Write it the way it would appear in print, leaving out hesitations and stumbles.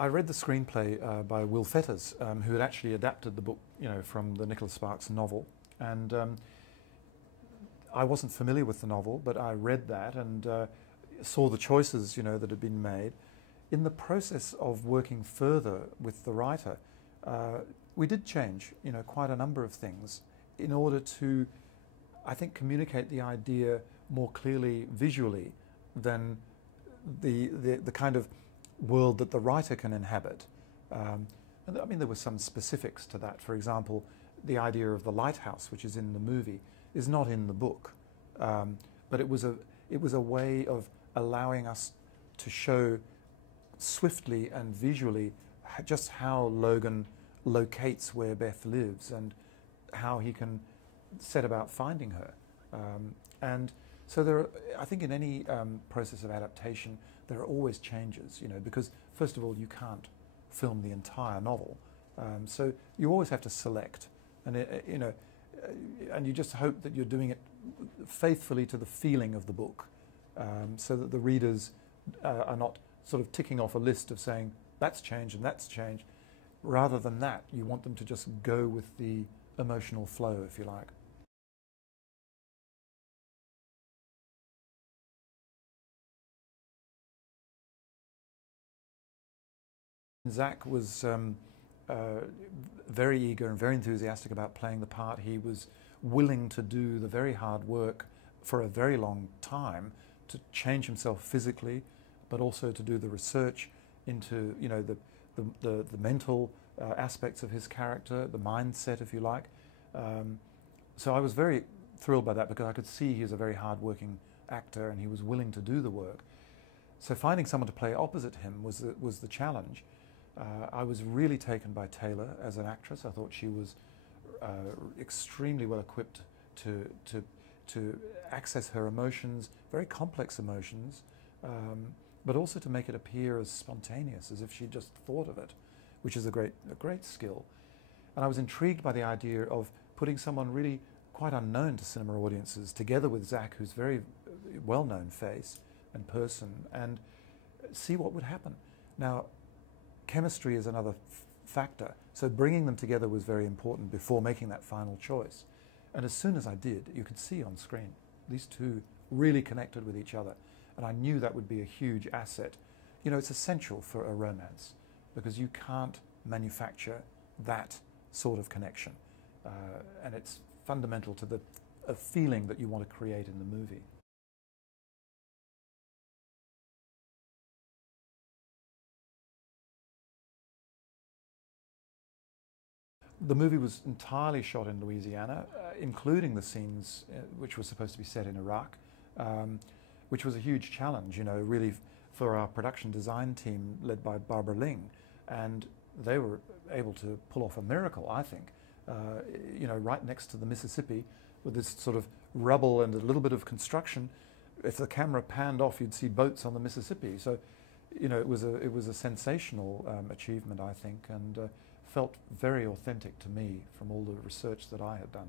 I read the screenplay by Will Fetters, who had actually adapted the book, from the Nicholas Sparks novel. And I wasn't familiar with the novel, but I read that and saw the choices, that had been made. In the process of working further with the writer, we did change, quite a number of things in order to, I think, communicate the idea more clearly visually than the kind of world that the writer can inhabit. And I mean, there were some specifics to that. For example, the idea of the lighthouse, which is in the movie, is not in the book. But it was a way of allowing us to show swiftly and visually just how Logan locates where Beth lives and how he can set about finding her. And so I think in any process of adaptation, there are always changes, because first of all, you can't film the entire novel. So you always have to select, and and you just hope that you're doing it faithfully to the feeling of the book, so that the readers are not sort of ticking off a list of saying, that's changed and that's changed. Rather than that, you want them to just go with the emotional flow, if you like. Zach was very eager and very enthusiastic about playing the part. He was willing to do the very hard work for a very long time to change himself physically, but also to do the research into the mental aspects of his character, the mindset, if you like. So I was very thrilled by that because I could see he was a very hard-working actor and he was willing to do the work. So finding someone to play opposite him was the challenge. I was really taken by Taylor as an actress. I thought she was extremely well equipped to access her emotions, very complex emotions, but also to make it appear as spontaneous, as if she just thought of it, which is a great skill. And I was intrigued by the idea of putting someone really quite unknown to cinema audiences together with Zach, who's a very well-known face and person, and see what would happen. Now, chemistry is another factor, so bringing them together was very important before making that final choice. And as soon as I did, you could see on screen, these two really connected with each other. And I knew that would be a huge asset. It's essential for a romance because you can't manufacture that sort of connection. And it's fundamental to the feeling that you want to create in the movie. The movie was entirely shot in Louisiana, including the scenes which were supposed to be set in Iraq, which was a huge challenge, really for our production design team led by Barbara Ling. And they were able to pull off a miracle, I think, right next to the Mississippi with this sort of rubble and a little bit of construction. If the camera panned off, you'd see boats on the Mississippi. So, it was a sensational achievement, I think, and felt very authentic to me from all the research that I had done.